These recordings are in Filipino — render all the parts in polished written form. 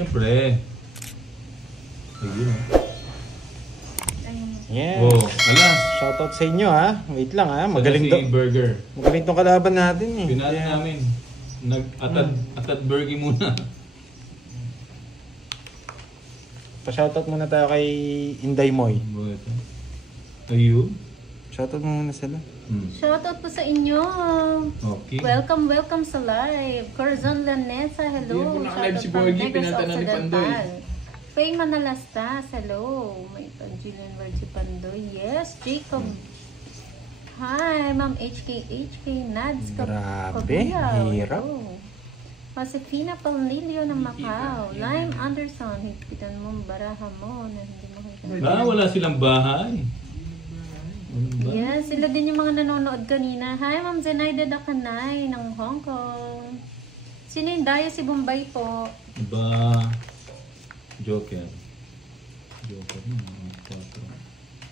syempre. Ayun. Yes. Oh, alas. Shoutout sa inyo ha. Wait lang ha. Magaling si Burger. Magaling tong kalaban natin eh. Pinali namin. Nag-atad burger muna. Pa-shoutout muna tayo kay Inday Moy. Ayun. Shoutout mo muna sila. Shoutout po sa inyo. Okay. Welcome sa live. Corazon Lanesa, hello. Hindi po naka-live si Borgie, pinunta na ni Pandoy. Faye Manalastas, hello. May Julian Ward si Pandoy. Yes, Jacob. Hi, Ma'am HK Nads. Grabe, hirap. Josefina Palilio ng Macau. Lime Anderson, higpitan mo ang baraha mo na hindi mo kita. Wala silang bahay. Yes, sila din yung mga nanonood kanina. Hi, Ma'am Zenaida Dakanay ng Hong Kong. Sino yung Daya si Bombay po? Joker.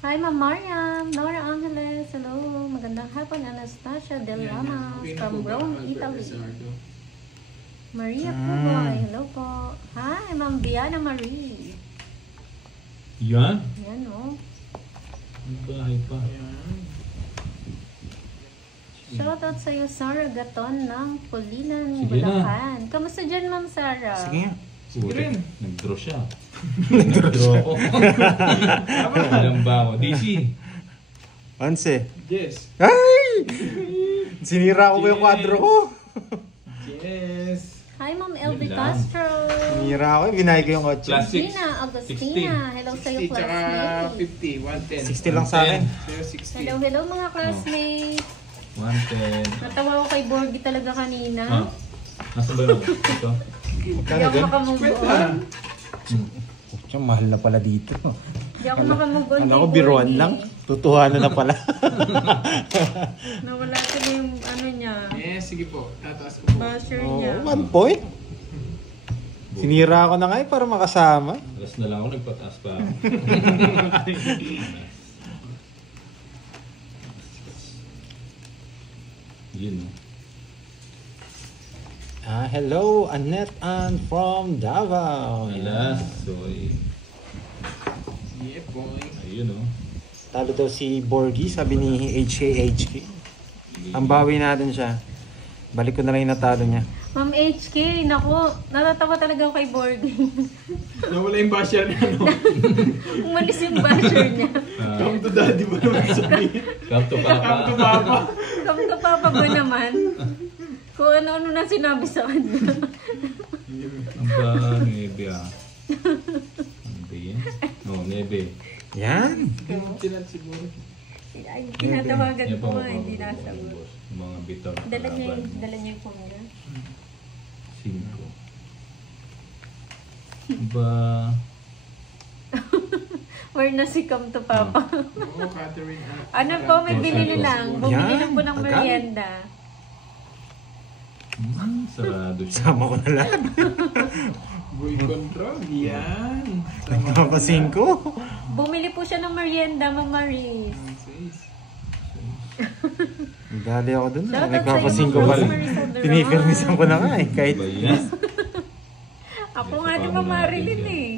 Hi, Ma'am Mariam. Laura Angeles. Hello. Magandang hapon. Anastasia Del Ramos from Rome, Italy. Maria Pugoy. Hello po. Hi, Ma'am Biana Marie. Yan? Yan, oh. Bahay pa. Shoutout sa'yo, Sarah Gaton ng Pulinan, Sige Bulacan. Kamusta dyan, Ma'am Sarah? Sige nga. Sige rin. Nag-draw siya. Nag-draw ako. Alam ba ako? DC. Onse. Yes. Ay! Sinira ko ba yung kwadro ko? Yes. Hi, Ma'am LB Yun lang. Castro. Sinira ko, binay ko yung kotse. Class 6. Agustina. Hello sa'yo, 60 tsaka classmate. 50, 110. 60 lang sa akin. Sa'yo 60. Hello mga classmates. 110. Natawa ko kay Borgie talaga kanina. Nasaan ba yun? Ito? Hindi ako makamove on. Pucha, mahal na pala dito. Hindi ako makamove on Ano kay ko, biruan Borgie. lang. Tutuhanan na pala. Nawala ka na yung ano niya. Yes, sige po. Tataas ko po. Basher Oh, niya. 1 point. Sinira ko na nga para makasama. Alas na lang ako, nagpataas pa ako. Yun. Hello, Annette Ann from Davao. Alas. So, Yeah, boy. ayun o. Talo daw si Borgie, sabi ni HK. Ang bawi natin siya. Balik ko na lang yung natalo niya. Ma'am HK, naku, natatawa talaga ako kay Borgie. Nawala yung basher niya, no? Umalis yung basher niya. Come to daddy ba naman sabihin? Come to Papa. Come to papa. Come to Papa ba naman? Kung ano-ano na sinabi sa kanya. Ang ba, nebe ah. Ano ba yan? No, nebe. Yan. Tinat siguro. Ay, tinatawagan Yan ko pa nga, hindi nasagot. Mga bitaw. Dala niya yung phone niya. 5. Ba, Where na si Come to Papa? Oo, Catherine. Ano po, may binili lang. Bumili lang po ng Yan, merienda. sarado siya. Sama ko na lang. Boy control. Yan. Nagpapa 5. Bumili po siya ng merienda, Ma'am Maris. Dali ako dun. Shoutout Nagpapa sa'yo, 5 Ma'am pala. Rosemary Calderon. Pinipirmisan ko na nga eh. Kahit Ba yan? Ako nga di Ma'am Marilyn eh.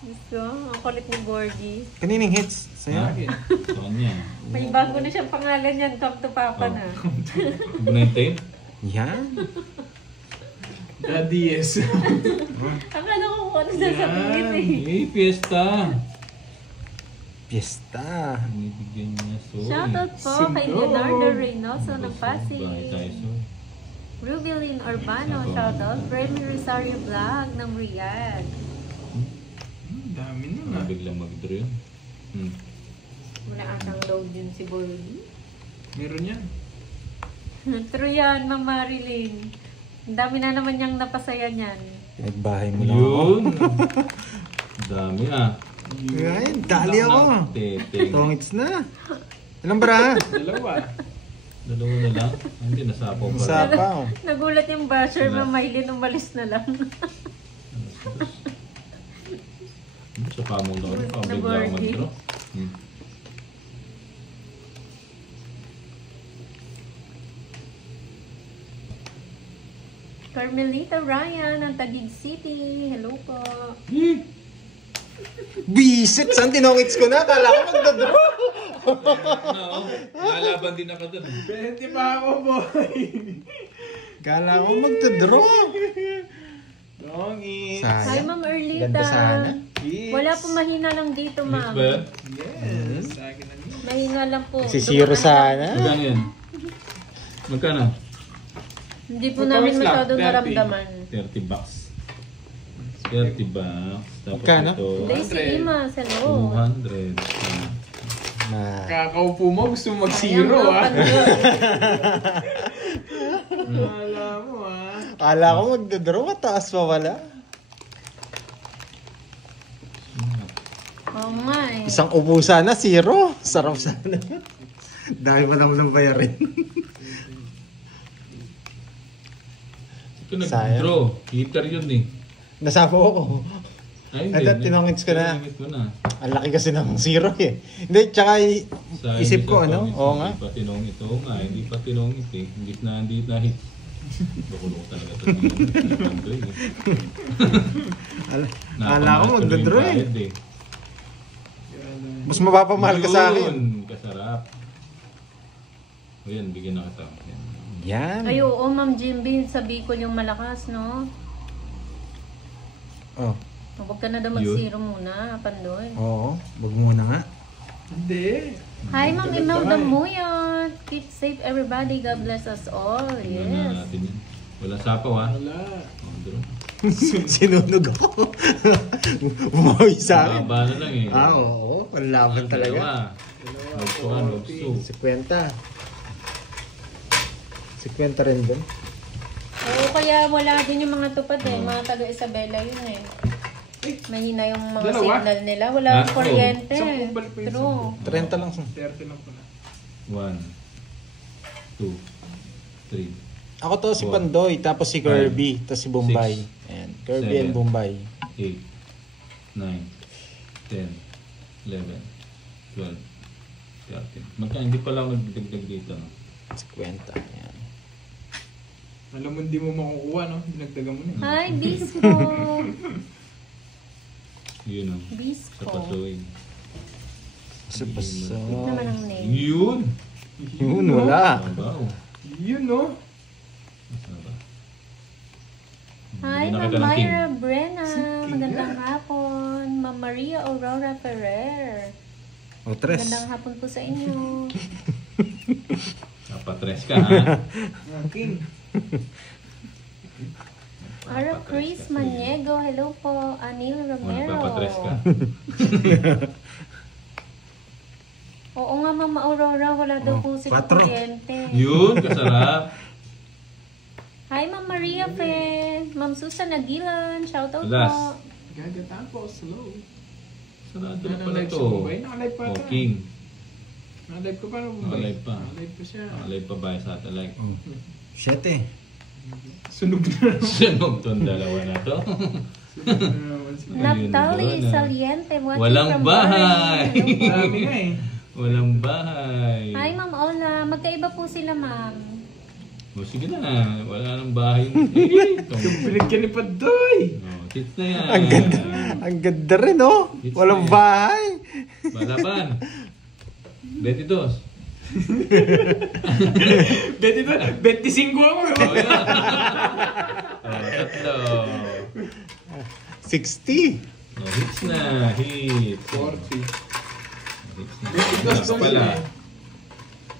Gusto, ang kulit ni Borgie. kaninang hits. Sa'yo. Sa kanya. May bago na siyang pangalan yan, Come to Papa na. Ba na yung tape? Yan. Daddy, yes. Akala ko kung ano sasabihin eh. Eh, fiesta. Fiesta. Binibigyan niya soy. Shoutout po kay Leonardo Reynoso ng Pasig. Bahay tayo soy. Rubilin Urbano, shoutout. Remy Rosario Vlog ng Riyadh. Dami na nga. Biglang mag-draw yun. Wala atang load yun si Borgie. Meron yan. True yan, Ma'am Marilyn. Ang dami na naman niyang napasaya niyan. Pinagbahay mo lang ako. Yun. Dami ah. Yan, dali ako. Teteng. Tongits na. Ilang bara? Dalawa. Dalawa na lang. Hindi, nasapaw pa rin. Sapaw. Nagulat yung basher, Ma'am Maylin, umalis na lang. Sa pamong na ulit. Na Pabigla ako Borgie. mag-draw. Carmelita Ryan ng Taguig City. Hello po. Bisit! Saan tinongits ko na? Kala ko magdadraw. Oo. Lalaban din ako dun. 20 pa ako, boy. Kala ko magdadraw. Dongit. Hi, Sayang. Ma'am Erlita. Ganda sana. Wala po mahina lang dito, Next ma'am. ba yan? Yes. Sa akin na yun. Mahina lang po. Si Zero sana. Magkano yan? Magkano? Hindi po Magkano namin slap? masyado 30. naramdaman. 30 bucks. 30 bucks. Tapos Magkano? ito, Hindi, si Ima, sa loob. 200. Na. Kakaupo mo, gusto mo Ayan, mag-zero, ang ah. pandoy. Wala mo, ah. Kala ko magdadraw. Mataas pa wala. Oo nga eh. Isang upo sana, 0. Sarap sana. Dahil mo naman ng bayarin. Ito nag-draw. Hitter yun eh. Nasapo ako. Ay, Ay, tinongits ko na. Tinongits ko na. Ang laki kasi ng 0 eh. Hindi, tsaka Sa isip ko ano. tinongits, Oo nga. Hindi pa tinongit. Oo nga, hindi pa tinongit eh. Hindi na hit. Bakulong talaga ito. Ala ko magdadraw eh. Mas mapapamahal ka sa akin. Yun, kasarap. O yan, bigyan na kita. Yan. Yan. Ay, oo, Ma'am Jimby, sa Bicol yung malakas, no? Oh. Huwag ka na daw mag-zero muna, Pandoy. Oo. Wag muna nga. Hindi. Hi, Ma'am Imelda Muyot. Keep safe, everybody. God bless us all. Ano na Yes. natin yan. Wala sapaw ha. Wala. Oh, draw. Sinunog ako. Bumawi sa akin. Baba na lang eh. Oo. Panlaban talaga. Dalawa. Lobso. 50. 50 rin dun. Oo, kaya wala din yung mga tupad eh. Mga taga Isabela yun eh. Mahina yung mga Dalawa? signal nila. Wala Ah, akong kuryente. Sampung balik pa yung True. 30 lang. 30 lang pala. 1, 2, 3, Ako to si Pandoy, tapos si Kirby, tapos si Bombay. Ayan. Kirby and 7, Bombay. 8, 9, 10, 11, 12, 13. Magka, hindi pala ako nagdagdag dito. No? 50. Ayan. Alam mo, hindi mo makukuha, no? Dinagdagan mo na. Hi, Bisco. Yun o. Sa Bisco. pasuin. Sa paso. Ito naman ang name. Yun! Yun, wala. Wow. Yun, no? Masama ba? Hi, Hindi Ma'am nakita ng king. Myra Brenna. Magandang hapon. Ma'am Maria Aurora Ferrer. O, 3. Magandang hapon po sa inyo. Napatres ka ha? King. Ara Chris Maniego. Hello po. Anil O Romero. nagpapatres ka? Oo nga, Ma'am Aurora. Wala daw po si 4. kuryente. Yun, kasarap. Hi, Ma'am Maria Fe. Ma'am Susan Aguilan. Shoutout Alas. po. Gagatapos, slow. Sarado na pala Naka-live ito. si Bombay. Naka-live pa O, ata. king. Naka-live ko pa, no, Bombay? Naka-live pa. Naka-live pa siya. Nakalay pa ba yung satellite? 7. Sunog na. Sunog tong dalawa na to. Sunog na naman sila. Naptali Ayun, doon, Saliente. Watching Walang from bahay. Orange. Hello po. Dami nga eh. Walang bahay. Hi, Ma'am Ola. Magkaiba po sila, Ma'am. O sige na, wala nang bahay. Eh, Binigyan ni Padoy. tits na yan. Ang ganda. Ang ganda rin, oh. It's Walang nice. bahay. Balaban. 22. 25 ako. O yan. O, tatlo. 60. O, hits na. Hits. 40. Hits na. Kapala.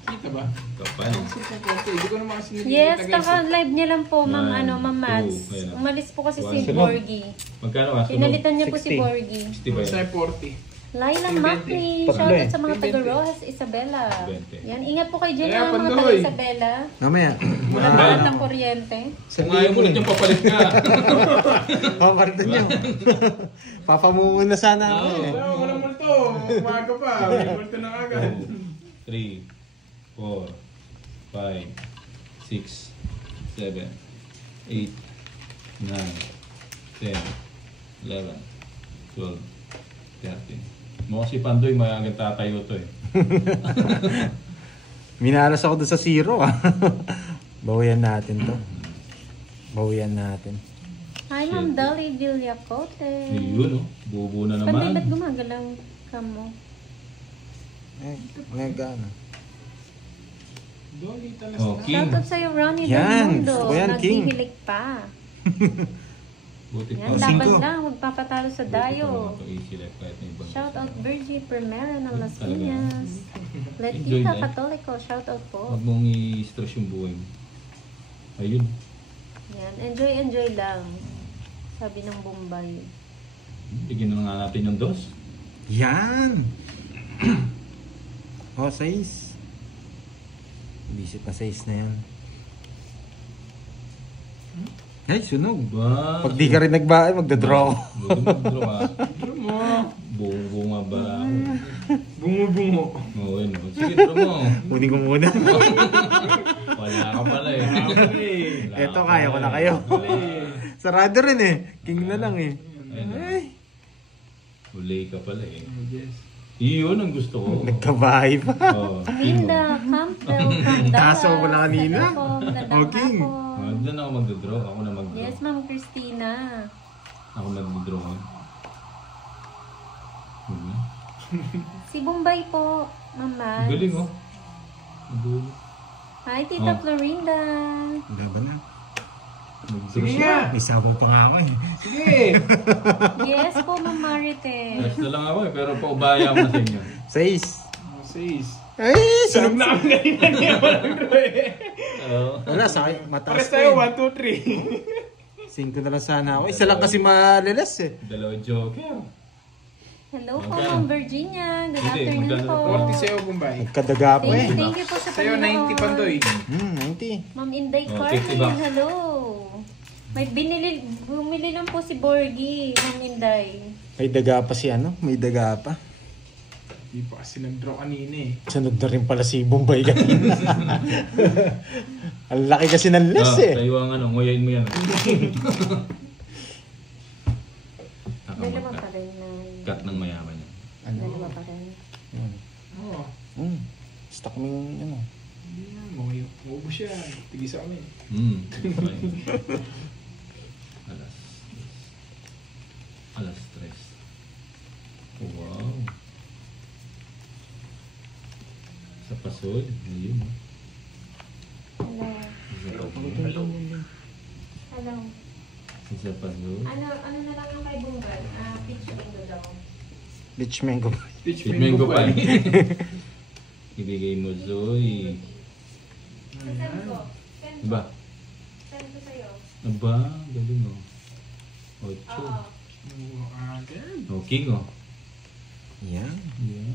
Kita ba? Kapal. Hindi ko naman kasi Yes, nilagay sa- kaka-live niya lang po, Ma'am, One, Ma'am Mads. two, ayan. Umalis po kasi si One. Borgie. Magkano ka? Pinalitan niya po si 60. Borgie. 60 ba Sa yan? 40. Laila Yung Macri. 20. Shoutout sa mga 20. taga Rojas, Isabela. 20. Yan, ingat po kayo dyan, Kaya, mga taga Pandoy. Isabela. Mamaya. Wala pa atang kuryente. Kung ayaw mo na dyan, papalit ka. Paparito niyo. Papamungo na sana ako eh. Wala mo naman to. Umaga pa. May multo na agad. 3, 4, 5, 6, 7, 8, 9, 10, 11, 12, 13. Mo si Pandoy, mayagang tatayo to eh. Minalas ako doon sa 0 ah. Bawian natin to. Bawian natin. Hi, Ma'am Dolly Villacote. Yun, oh. Bubo na Panday, ba't naman. gumagalaw ka mo? Nagano. Dolly talas Oh, na. King. Shoutout sa'yo, Ronnie Yan, Del gusto Mundo. ko yan, King. Naghihilig pa. Buti pa. Yan, laban lang. Magpapatalo sa Buti pa dayo. naman ito, easy life kahit may ibang Shoutout kasama. Virgie Primera ng Las Talaga. Piñas. Enjoy Letita life. Catolico, shoutout po. Huwag mong i-stress yung buhay mo. Ayun. Yan, enjoy lang. Sabi ng Bombay. Bigyan na nga natin yung dos. Yan! Oh, 6. Visit na 6 na yan. Ay, sunog. Ba? Pag di ka rin nagbahay, magdadraw ako. Buti mag-draw ka. Draw mo. Bunga ba ako? Bungo-bungo. Oo, yun. Sige, draw mo. Kunin ko muna. Wala ka pala eh. Wala Eto, ka kaya ko pala na eh. kayo. Dali. Sarado rin eh. King na lang eh. Ayun. Ay, Huli ka pala eh. Oh, yes. Iyon ang gusto ko. nagkabahay pa. Oo. Linda Campbell from Dallas. Taso ko lang kanina. Hello po, magandang Okay. hapon. Doon ako mag-draw. Ako na mag-draw. Yes, Ma'am Christina. Ako mag-draw. Si Bombay po, Ma'am Mads. Galing oh. Galing. Hi, Tita Oh. Florinda. Laban na. Mag-draw Sige siya. nga. May sabaw pa nga ako eh. Sige. Yes po, Ma'am Marites. Rest na lang ako eh. Pero paubaya ko na sa inyo. 6. Oh, 6. Ay, Sunog sunog na kami kanina niya. Walang draw eh. Oo. Wala, sa akin, mataas Pares ko tayo, eh. 1, 2, 3. 5 na lang sana ako. Isa lang kasi malilas eh. Dalawang joker. Hello po, Magkano? Ma'am Virginia. Good Hindi, afternoon magkano po. 40 sa'yo, Bombay. Nagkadaga ako eh. Thank you po sa Sa'yo, Panginoon. 90 Pandoy. 90. Ma'am Inday Oh, 50 Carlin, bucks. hello. May bumili lang po si Borgie, Ma'am Inday. May daga pa si ano? May daga pa. Di pa kasi nag-draw kanina eh. Sunog na rin pala si Bombay kanina. Ang laki kasi ng less eh. Tayo ang ano, nguyain mo yan. Dalawa pa rin na. Cut ng mayaman yan. Ano? Dalawa pa rin. Oo. Stock kaming ano. Hindi na, maubos siya. Tigis sa amin. Alas. Alas 3. Wow. Sa pasod. Ayun. Hello. Sa pasod. Hello. Sa pasod. Ano na lang yung kay Bombay? Peach mango daw. Beach mango. Peach Mango pie. Ibigay mo, Zoe. Send ko. Send Diba? Send ko sa'yo. Aba, galing oh. Ocho. Oo. Agad. Oh, king oh. Yan. Yeah.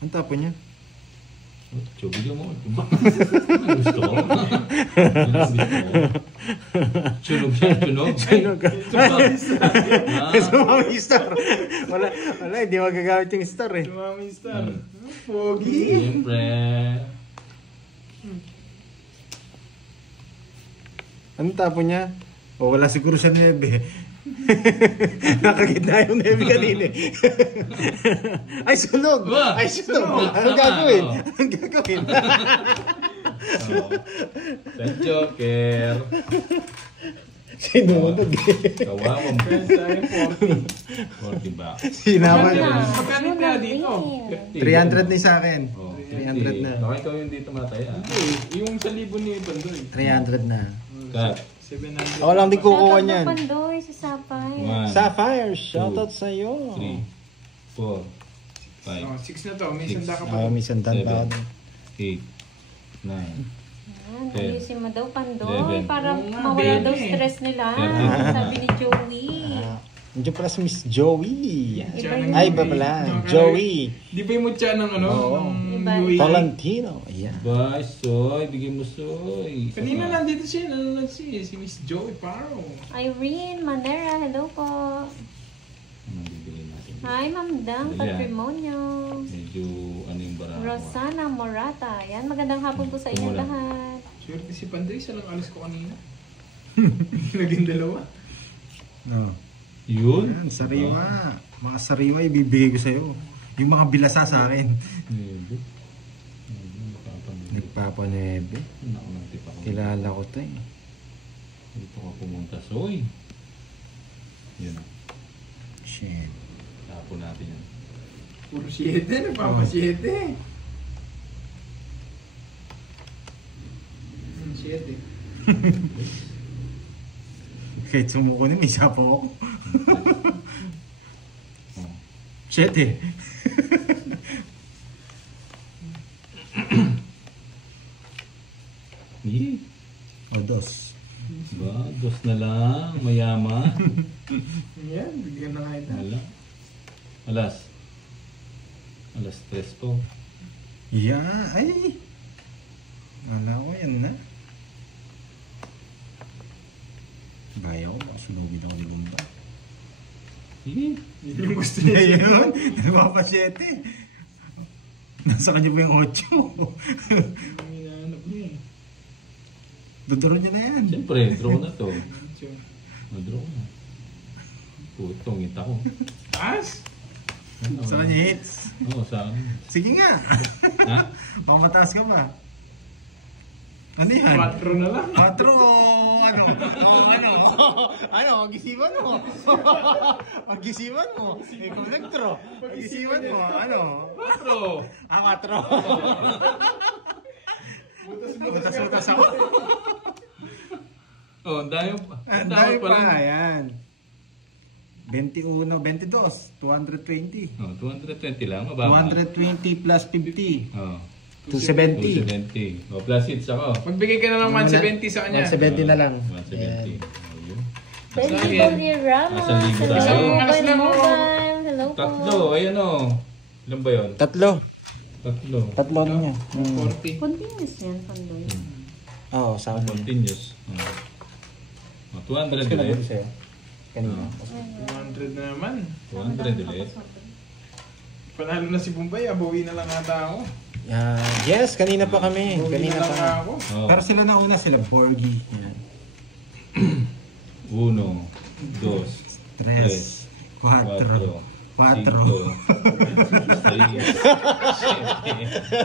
Ang tapo niya. Ocho, bigyan mo. Diba? Ano gusto ko? Ano gusto ko? Sunog siya, sunog. Sunog ka. Ah, Sumami star. Wala, hindi magagamit yung star eh. Tumami star. Hmm. Pogi. Siyempre. Anong tapo niya? O wala siguro sa nebe. Nakagitna yung nebe kanina eh. Ay, sunog! Ba? Ay, sunog! Sunog. Anong gagawin? Oh. Anong gagawin? Oh. Sa joker. Sinunog eh. Kawawa mo. Kaya sa'yo, 40. 40 ba? Sinaman Magkano? na. Magkano yung kaya dito? 300 na sa akin. Oh, 300 na. Baka ikaw yung dito mataya. Yung sa libo ni Pandoy. 300 na. Cut. 700. Ako lang di kukuha Shoutout niyan. ng Pandoy sa Sapay. 1, Sapphire, shoutout sa iyo. 3, 4, Oh, 5, 6 na to. May Six. sanda ka pa. Ah, may sandan pa ako. 8, 9. Yan, Ten. ayusin mo daw Pandoy Eleven. para Oo nga, mawala baby. daw stress nila. Thirteen. Sabi ni Joey. Nandiyan pala si Miss Joey. Iba yun. Ay, iba pala. Joey. Di ba yung mutya ng ano? Oo. Ng Iba. UAE? Tolentino. Ayan. Bye, Soy. Bigyan mo, Soy. Kanina nandito siya. Nanonood siya. Si Miss Joey Paro. Irene Manera, hello po. Anong bibili natin? Hi, Ma'am Dang Dali, Patrimonio. Medyo ano yung bara ko. Rosana Morata. Yan, magandang hapon po sa inyong Tumula. lahat. Swerte si Pandoy. Isa lang alis ko kanina. Naging dalawa. No. Yun? Yan, sariwa. Mga sariwa ibibigay ko sa'yo. Yung mga bilasa sa akin. Nebe. Nagpapanebe. Naku, nagtip ako. Kilala ko to eh. Dito ka pumunta, Soy. Yun. Shit. Tapon natin yun. Puro 7, nagpapa 7. 7. Kahit sumuko na, may sapaw ako. Shit eh. O, dos. Ba, dos na lang. Mayaman. Yan, bigyan na nga ito. Wala. Alas. Alas 3 po. Yeah, ay. Wala ko yan na. Bayaw ko, masunugin ako ni Lumba. Yun Yun yung gusto Hindi niya. yun, nagpapasyete. Nasa kanya pa yung 8. Hinahanap niya eh. Duduro niya na yan. Siyempre, draw na to. Ocho. Draw na. Putong ngita ko. Taas? Sa kanya hits. Oo, sa akin. Sige nga. Ha? Baka mataas ka pa. Ano yan? 4 na lang. 4 ano? Ano? Mag-isipan mo. Mag-isipan mo. Ikaw nag-tro. Mag-isipan mo. Ano? 4! 4. Butas-butas ako. Oh, ang dami pa. Ang dami pa. Ayan. 21, 22, 220. Oh, 220 lang. Mababa. 220 plus 50. Oh, 270. 270. Oh, plus hits ako. Magbigay ka na ng 170 sa kanya. 170 na lang. 170. Oh, yun. Benji Ramos. Nasa libo Hello, tayo. Mobile Mobile. Hello po. Tatlo. Ayan o. Ilan ba yun? Tatlo. Tatlo. Na niya. 40. Continuous yan, Pandoy. Oo, sa akin. Continuous. Oh, 200 ulit. Kanina. 200 na naman. 200 ulit. Panalo na si Bombay, abawi na lang ata ako. Yes, kanina pa kami. Abawi Kanina na lang pa. ako. Oh. Pero sila na una, sila Borgie. Yan. 1, 2, 3, 4, 4. 5, 6, 7,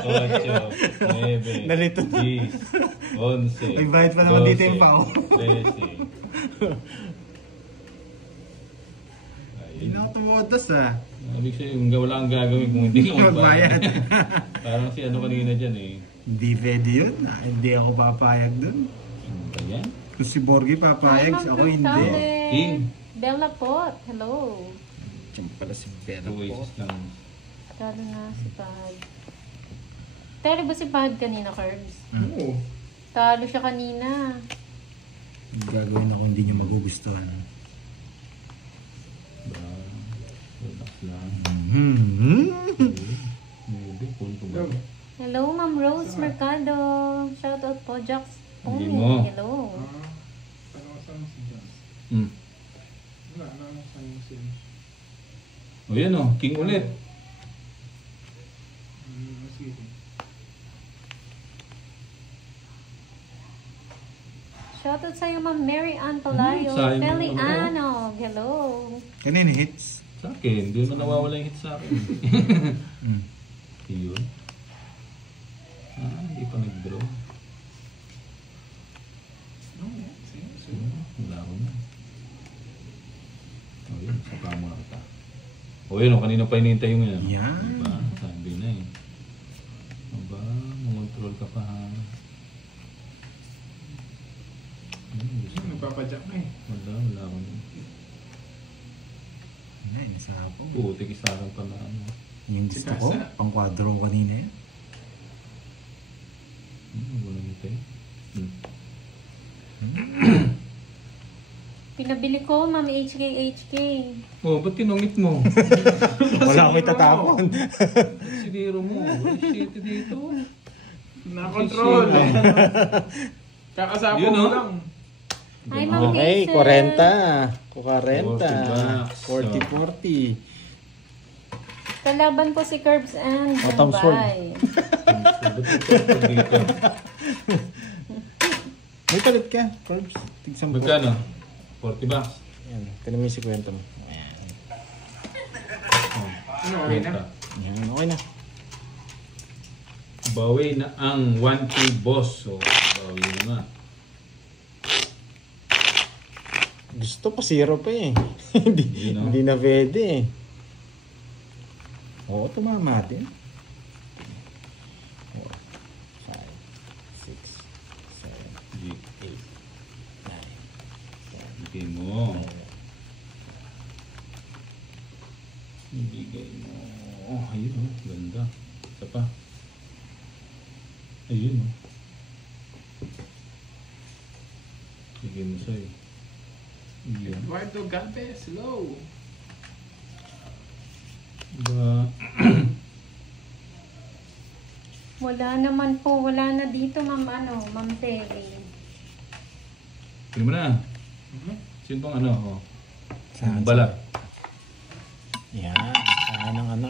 8, 9, Nalito na. 10, 11, May bayad pa naman dito yung pao. 13. Hindi na ako tumodos ah. Ibig sabihin, wala kang gagawin kung hindi ka Magbayad. Parang si ano kanina dyan eh. Hindi pwede yun. Hindi ako papayag dun. Ano ba yan? Kung si Borgie papayag, Hi, Ma'am ako hindi. King. Bella Pot. Hello. Diyan pala si Bella 2 po. ways lang. Talo na si Pahad. Talo ba si Pahad kanina, Curbs? Oo. Talo siya kanina. Gagawin ako hindi nyo magugustuhan. Ba, relax lang. Maybe, cool ko ba? Hello, Ma'am Rose Mercado. Shoutout po, Jax. Hindi mo. Hello. Paano kasama si Jones? Hmm. Wala, nakakasama si Jones. O yan o, king ulit. Sige. Shoutout sa'yo, Ma'am Mary Ann Palayo. sayang Feli naman ako. Anog. Hello. Kanina hits. Sa akin, doon na nawawala yung hit sa akin. Mm. Yun. Hindi pa nag-draw. Sige. Wala ko na. O yun, saka muna kita. O yun, kanina pa hinihintay yung yan. Yan. Diba? Sabi na eh. Aba, mamontrol ka pa ha. Gusto ko. Nagpapadyak na eh. Wala ko na. Ay, nasa ako. Putik isa akin pa na ano. Yung gusto ko, pang kwadro ko kanina yan. Wala hintay. Pinabili ko, Ma'am HK. Oh, ba't tinungit mo? Wala ko itatapon. Siniro mo. Shit dito. Nakakontrol. Kakasama Yun, mo no? lang. Hi, Ma'am Okay, Hazel. 40. 40. Kalaban ko si Curbs and Autumn Sword. Jambay. Dito. May palit ka, Corbs. Tigsan mo. Magkano? 40 bucks. Yan, kanina may 50 mo. Ano, okay na? Yan, okay na. Bawi na ang 1K boss. So, bawi na. Ito pa, zero pa eh. hindi, You know? hindi na pwede eh. Oo, tumama din. 4, 5, 6, 7, 8, 9, 10. Bigay mo. Bigay mo. Oh, ayun oh. Ganda. Isa pa. Ayun oh. Bigay mo sa'yo. Ayun. Eduardo Galvez, hello. Ba? Wala naman po. Wala na dito, ma'am Terry. Pili mo na. Sino bang ano? Oh. Saan? Balat. Yan. Saan ang ano?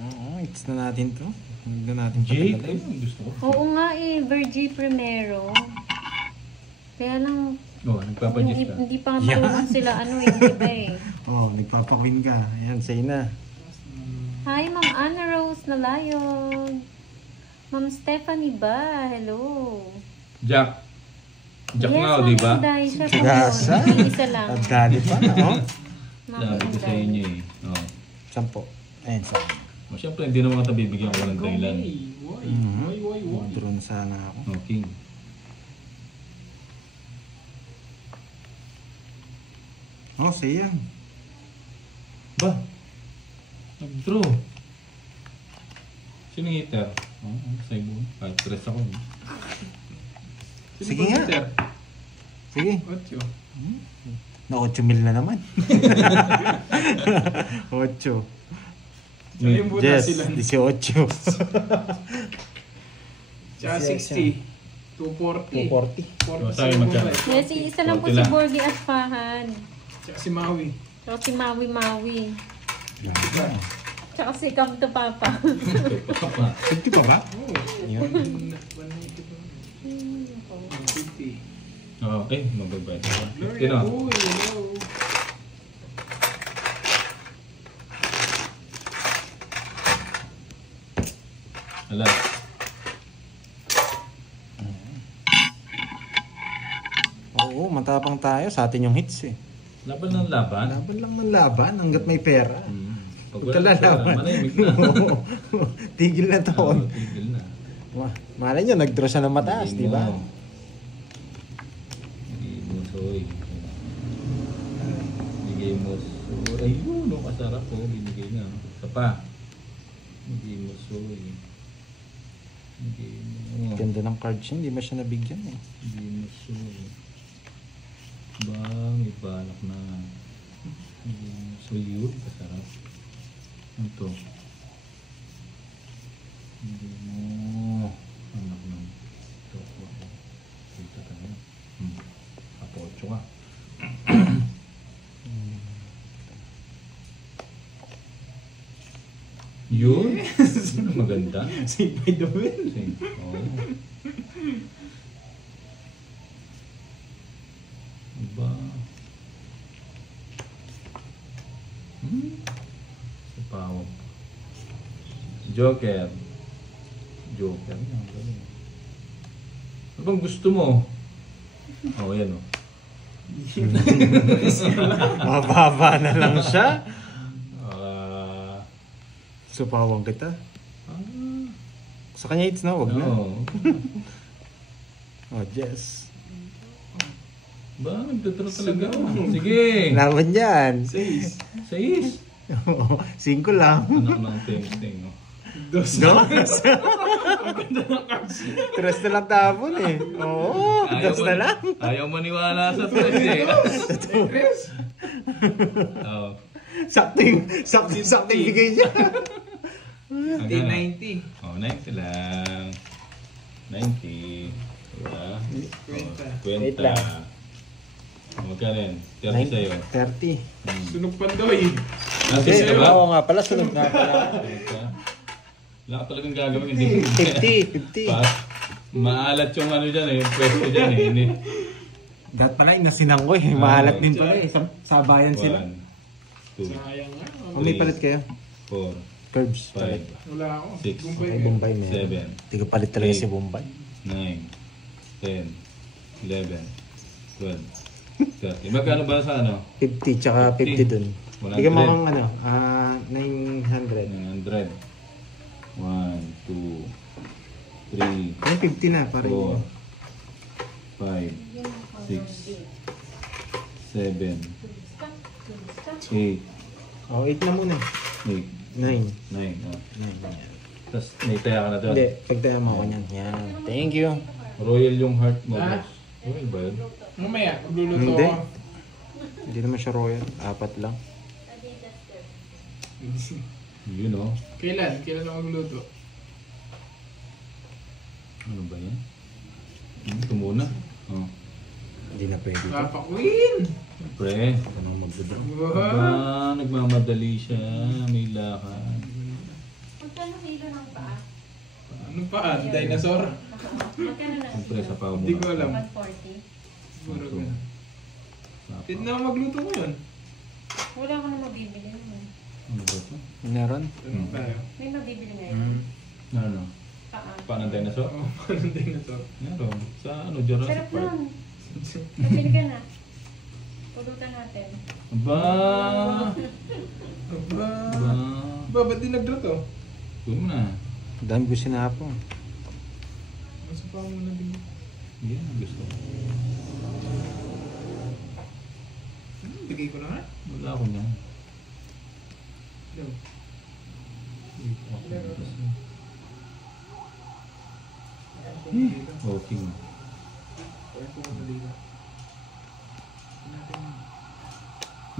Oo, it's na natin to. Huwag na natin Jake? patagalin. Ayun, gusto ko. Oo nga eh, Virgie primero. Kaya lang, Oh, nagpapadjust ka. hindi pa nga marunong sila hindi ba eh. Oh, nagpapakwin ka. Ayan, say na. Hi, Ma'am Anna Rose Nalayon. Ma'am Stephanie ba? Hello. Jack. Jack yes, nga, di ba? Inday, siya po Gasa. yun. Isa lang. At dali pa na, oh. Ma'am Sabi ko sa Inday. inyo eh. Oh. 10. Ayan, sa Oh, siyempre, hindi naman kita bibigyan ko ng dahilan. Why? drone sana ako. Oh, king. Oh, say yan. Ba? Nag-draw. Sino yung hitter? Oh, sa'yo mo. Kahit stress ako. Eh. Sige nga. Sige. Ocho. Na 8 mil na naman. 8. Sabi mo na Yes, sila. 18. Tsaka 60. 240. 240. Oh, sabi magkano? Yes, isa lang po Konti si lang. Borgie Aspahan. Tsaka si Maui. Tsaka si Maui. Tsaka si Come to Papa. 50 pa ba? Oh, Yun. 190 pa. 150. Oo, magbabayad ako. Gloria, Sino? uy, hello. Ala. Oo, matapang tayo. Sa atin yung hits eh. Laban ng laban. Laban lang ng laban hanggat may pera. Pag Huwag ka wala pera, lalaban. manahimik na. Tigil na to. Oo, tigil na. Malay nyo, nag-draw siya ng mataas, di ba? Bigay mo, soy. Bigay mo, soy. Ayun, no, kasarap po. Binigay na. Isa pa. Bigay mo, soy. Bigay mo. Ganda ng card siya, hindi ba siya nabigyan eh. Bigay mo, soy. Bang, ibalak na. Bigay mo, soy. Yun, kasarap. Ito. Bigay mo. Anak ng ito. Dito tayo. Apo-8 ka. Yun? Maganda. Say by the way. Oo. Diba? Sa pawag. Joker. Joker. Yan, galing. Ano bang gusto mo? Oh, yan oh. Mababa na lang siya. Ah. Supawang kita. Ah. Sa kanya hits na, wag na. Oo. Oh, yes. Ba, nagtuturo talaga. Sige. Laban yan. 6. 6. 5 lang. Anak ng ting-ting. Oh. Dos. Tres na lang tapon eh. Oo, dos na lang. Ayaw maniwala sa tres eh. Tres. Oo. Sakting bigay niya. Hanggang na. 90. Oh, 90 lang. 90. Diba? 20. Wait 20. lang. Magkano yan? 30 sa'yo. 30. Sunog pandoy. Nasa sa'yo ba? Oo nga pala, sunod nga pala. Wala ka talagang gagawin. Hindi. 50. Maalat yung ano dyan eh. Yung pwesto dyan eh. Hindi. Dapat pala yung nasinang ko eh. Maalat din pala eh. Sabayan sila. 1, 2, Sayang nga. Kung may palit kayo? 4, Curbs. 5, Palit. Wala ako. 6, Bumbay Ay, ka. Bombay meron. 7, Hindi ko palit talaga Eight. si Bombay. 9, 10, 11, 12, 30. Magkano ba sa ano? 50 tsaka 50 dun. 100. Bigyan mo akong ano, 900. 900. 1, 2, 3, Ano 50 na, pare. 4, 5, 6, 7, 8, Oh, 8 na muna. 8, 9. 9. Oh. 9. Tapos may taya ka na doon. Hindi, pagtaya mo ako niyan. Yan. Thank you. Royal yung heart mo. Ah. boss. Royal ba yun? Mamaya, magluluto Hindi. ako. Hindi naman siya royal. 4 lang. Yun oh. Kailan? Kailan ako magluto? Ano ba yan? Ito muna. Oh. Hindi na pwede ito. Papa Queen! Pre. Ano magdodrop? Wow! Nagmamadali siya. May lakad. Magkano kilo ng paa? Ano pa? Dinosaur? Magkano na? Siyempre sa pao mo. Hindi ko alam. 140. Siguro Ito. ganun. Sapa. Pwede na ako magluto ngayon. Wala ko na mabibili naman. Ano ba ito? Meron? Ano tayo? May mabibili ngayon. Ano? Paa. Paano ng dinosaur? Oo, paano dinosaur? Meron. Sa ano, Jurassic Sarap Park. nun. Mabili ka na. Pulutan natin. Aba! Aba! Aba! Ba, ba't di nagluto? Ito mo na. Dami ko sinapo. Masa pa mo na din. Yan, gusto ko. Bigay ko na nga. Wala ko niyan. Diba? Okay.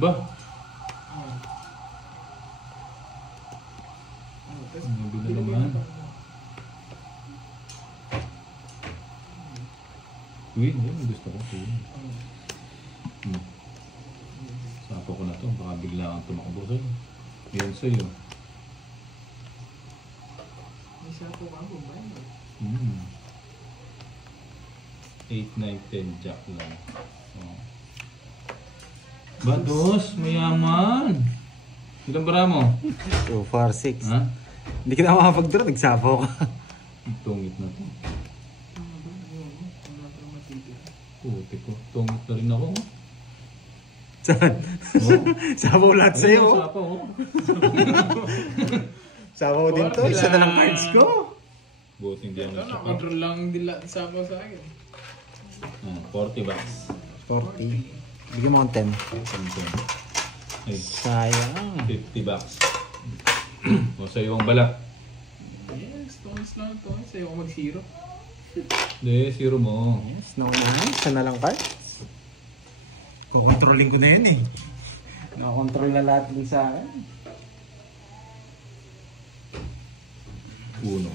Ba? Nabila naman. Uy, yan, gusto ko. Sapo ko na to, baka bigla kang tumakbo sa'yo. Yan sa'yo. May sapo ka po ba? 8, 9, 10 jack lang. Oh. Bados, mayaman. Ilang bara mo? 2, 4, 6. Ha? Hindi ka na makapag-draw. Nagsapo ka. Tungit na to. Puti ko. Tungit na rin ako. Saan? Oh. Sapo lahat sa'yo. Ayun, oh. sapa, oh. Sapo din to. Isa na lang cards ko. Buti hindi ako Ito, nagsaka. nakakontrol lang nila sapo sa akin. 40 bucks. 40. Bigyan mo akong 10. Ay, Sayang. 50 bucks. O sa'yo ang balat. Yes, tones lang tones. Ayaw ko mag-zero. Hindi, zero mo. Yes, no na. Isa na lang cards. Kukontrolin ko na yun eh. Nakakontrol na lahat din sa akin. Uno.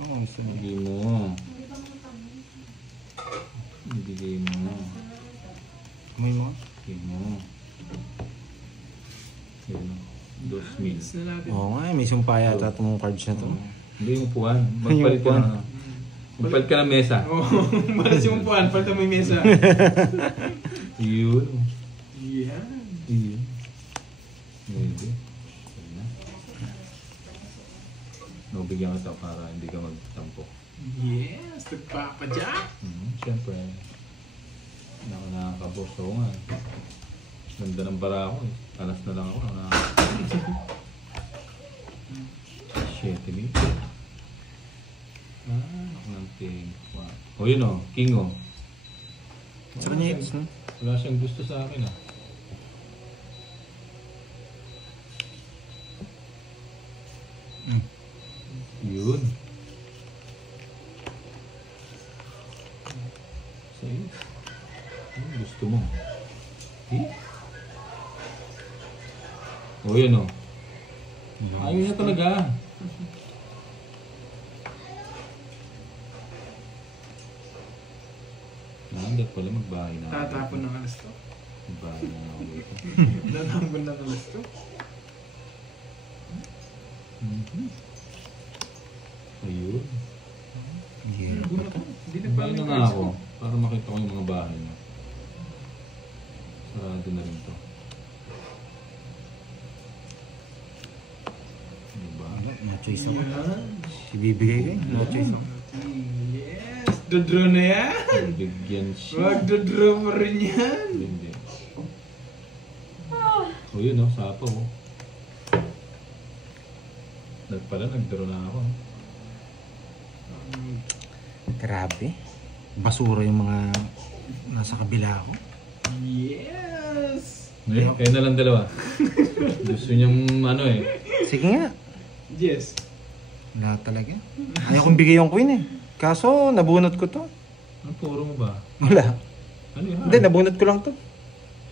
Oo, gusto mo. Bigay mo. Bigay mo. Kumain mo. Bigay mo. Ayun o. 2,000. Miss na natin. Oo nga, may sumpa yata itong cards na to. Hindi yung upuan. Magpalit ka Yung na. Magpalit ka ng mesa. Oo, balas yung upuan. Palta may mesa. Yun. Yan. Yun. Maybe. Ayun na. Nabigyan kita para hindi ka magtampo. Yes, nagpapadyak. Siyempre. Nakakabos ako nga. Ganda ng bara ako eh. Alas na lang ako. Shit, ini. Ako ng ting. O yun o, king o. Sa kanya hits, no? Wala siyang gusto sa akin ah. Yun. Sa'yo. Ano gusto mo? Eh? O yun o. Ayaw niya talaga. Nangat pala magbahay na ako. Tatapon ng alas to. Magbahay na ako dito. Tatapon ng alas to. Ayun. Yeah. Hindi na Magbahay na pala nga ako para makita ko yung mga bahay na. Sarado na rin to. Diba? No choice ako. Yan. Ibibigay ko eh. No choice ako. Yes, Magdodraw na yan. Bigyan siya. Magdodraw pa rin yan. Hindi. O yun o, sapo o. Nagdraw na ako. Grabe. Basura yung mga nasa kabila ko. Yes. Kayo na lang dalawa. Gusto niyang ano eh. Sige nga. Yes. Wala talaga. Ayaw kong bigay yung queen eh. Kaso, nabunot ko to. Ang puro mo ba? Wala. Ano yan? Hindi, nabunot ko lang to.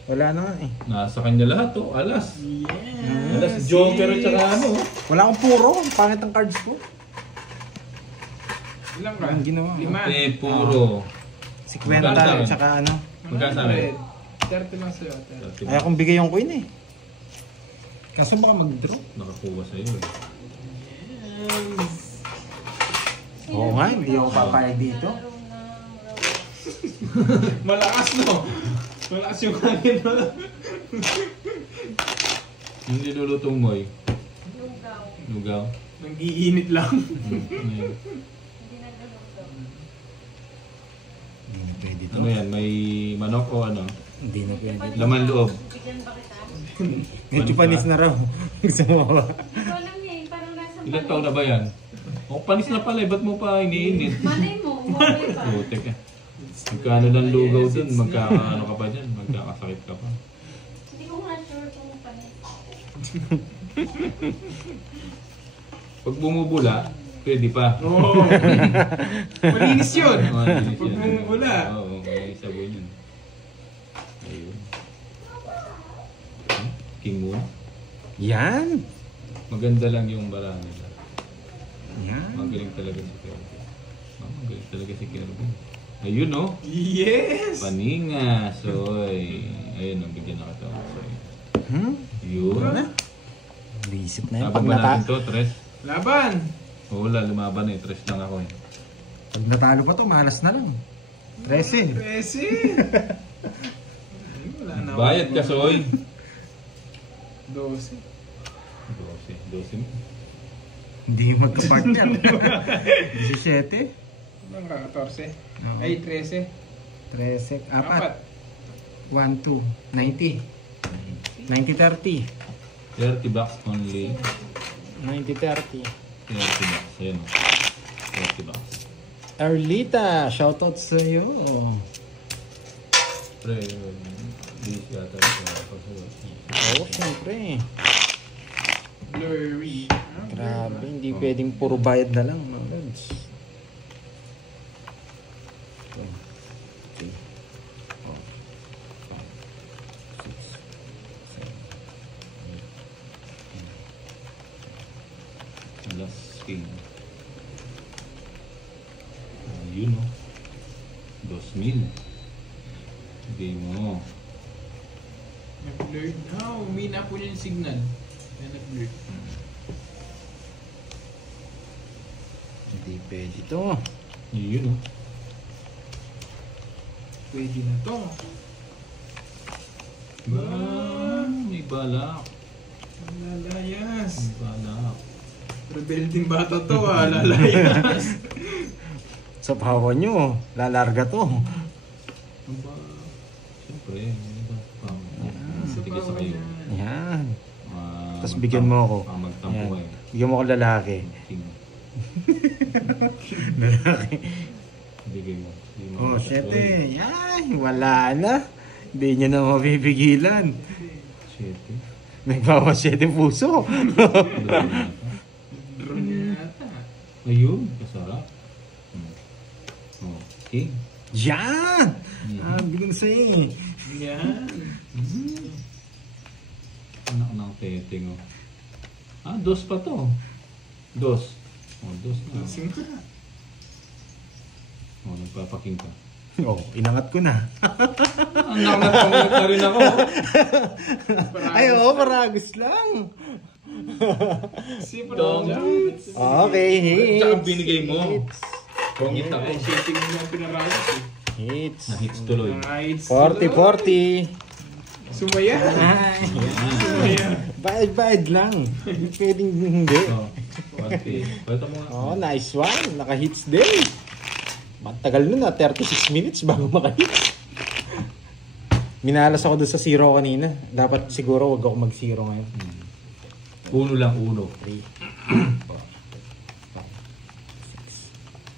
Wala na nga eh. Nasa kanya lahat o. Alas. Yes. Alas Joker at saka ano. Wala akong puro. Ang pangit ang cards ko. Ilang ka? Ang ginawa. 5. Eh, puro. 50 Magkano? at saka ano. Magkano sa akin? 30 lang sa'yo. 30. Ayaw kong bigay yung queen eh. Kaso baka mag-draw. Nakakuha sa'yo eh. Yes. Oo nga, hindi ako papayag dito. Malakas no? Malakas yung hangin no? Yung niluluto mo eh. Lugaw. Lugaw. Nang-iinit lang. Ano yan? Hindi nagluluto. Hindi na pwede to. Ano yan? May manok o ano? Hindi na pwede. Laman loob. Bigyan ba kita? Medyo panis na raw. Gusto mo ba? Hindi ko alam eh. Parang nasa Ilan taon na ba yan? O, panis na pala eh. Ba't mo pa iniinit? Malay mo. Umuwi pa. Putek eh. Magkano ng lugaw dun? Magkakaano ka pa dyan? Magkakasakit ka pa. Hindi ko nga sure kung panis. Pag bumubula, pwede pa. Oo. Malinis yun. Malinis Pag yan. bumubula. Oo, may sabon yun. Ayun. Hmm? King Moon. Yan. Maganda lang yung bara nila. Yan. Magaling talaga si Kirby. Magaling talaga si Kirby. Ayun oh. Yes. Paninga. Soy. Ayun, bigyan na kita. Soy. Yun. Wala. Bisip na yun. Laban Pag, ba natin to? Tres? Laban. Oo, wala. Lumaban eh. Tres lang ako eh. pag natalo pa to, malas na lang. 13. 13. Wala na. Bayad ka, Soy. 12. 12 mo. Hindi magka-partner. 17. Ano ka? 14? Ay, 13. 13. 4. 4. 1, 2. 90. 90-30. 30 bucks only. 90-30. 30 bucks. Ayun oh. 30 bucks. Arlita, shoutout sa iyo. Pre, hindi siya talaga. Oo, siyempre. Blurry. Grabe, hindi pwedeng puro bayad na lang, mga lods. 1, 2, 3, 4, 5, 6, 7, 8, 9. Last king. Ayun o. 2,000. Hindi mo. Nag-blurred. Umina po yung signal. Yan nag-blurred. Hindi pwede to. Yun o. Pwede na to. May balak. Lalayas. May balak. Rebelding bata to lalayas. Sa pawa nyo, lalarga to. Aba, siyempre, may iba pa. Sige sa kayo. Yan. Tapos bigyan mo ako. Magtampo Yan. eh. Bigyan mo ako lalaki. King. Lalaki. Bigay mo. Oh, 7. Yan. Wala na. Hindi nyo na mapipigilan. 7. Nagbawa 7 puso. Drone niya yata. Ayun, kasarap. Oh, king. Yan! Bigyan sa'yo. Yan. Anak ng teteng oh. Dos pa to. Dos. Oh, dos na. Sing ka. Oh, nagpapaking ka. Oh, inangat ko na. Anak na rin ako. Ay, oo, paragos lang. Si Dong. Okay, hits. Tsaka binigay mo. Hits. Pongit ako. Ay, shitting mo yung pinarayos eh. Hits. Na-hits tuloy. Nice. 40-40. Sumaya. Ay, Sumaya. bayad lang. Pwedeng hindi. Oh, 40. Pwede mo nga. Oh, nice one. Naka-hits din. Matagal nun 36 minutes bago makahit. Minalas ako doon sa zero kanina. Dapat siguro wag ako mag-zero ngayon. Uno lang, uno. 3, 4, 5,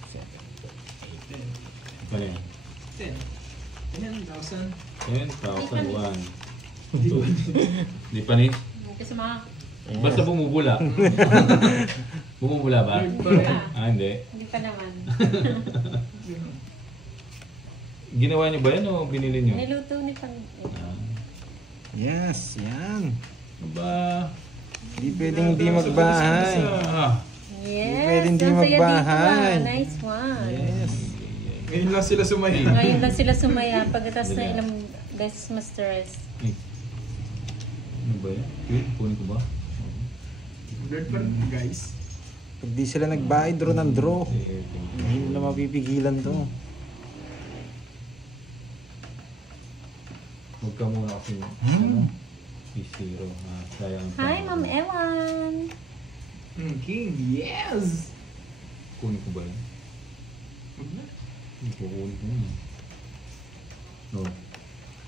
6, 7, 8. Ano yan? 10,000. 10,001. Di pa ni? Kasi mga, Basta bumubula. Bumubula ba? Hindi. hindi pa naman. Ginawa niyo ba yan o binili niyo? Niluto ni Pang... Ah, Yes, yan. ba? Hindi pwedeng hindi magbahay. Yes, Pwede hindi ang saya magbahay. dito, Nice one. Yes. Ngayon lang sila sumaya. Ngayon lang sila sumaya pagkatapos na ilang beses ma-stress. Eh. Ano ba yan? Wait, kunin ko ba? Bird pa rin, guys. Pag di sila nagbahay, draw ng draw. Eh, Hindi na mapipigilan to. Huwag ka muna kasi. P0. Sayang. Hi, Ma'am Ewan! King, yes! Kunin ko ba yan? Hindi ko kunin ko yan. No.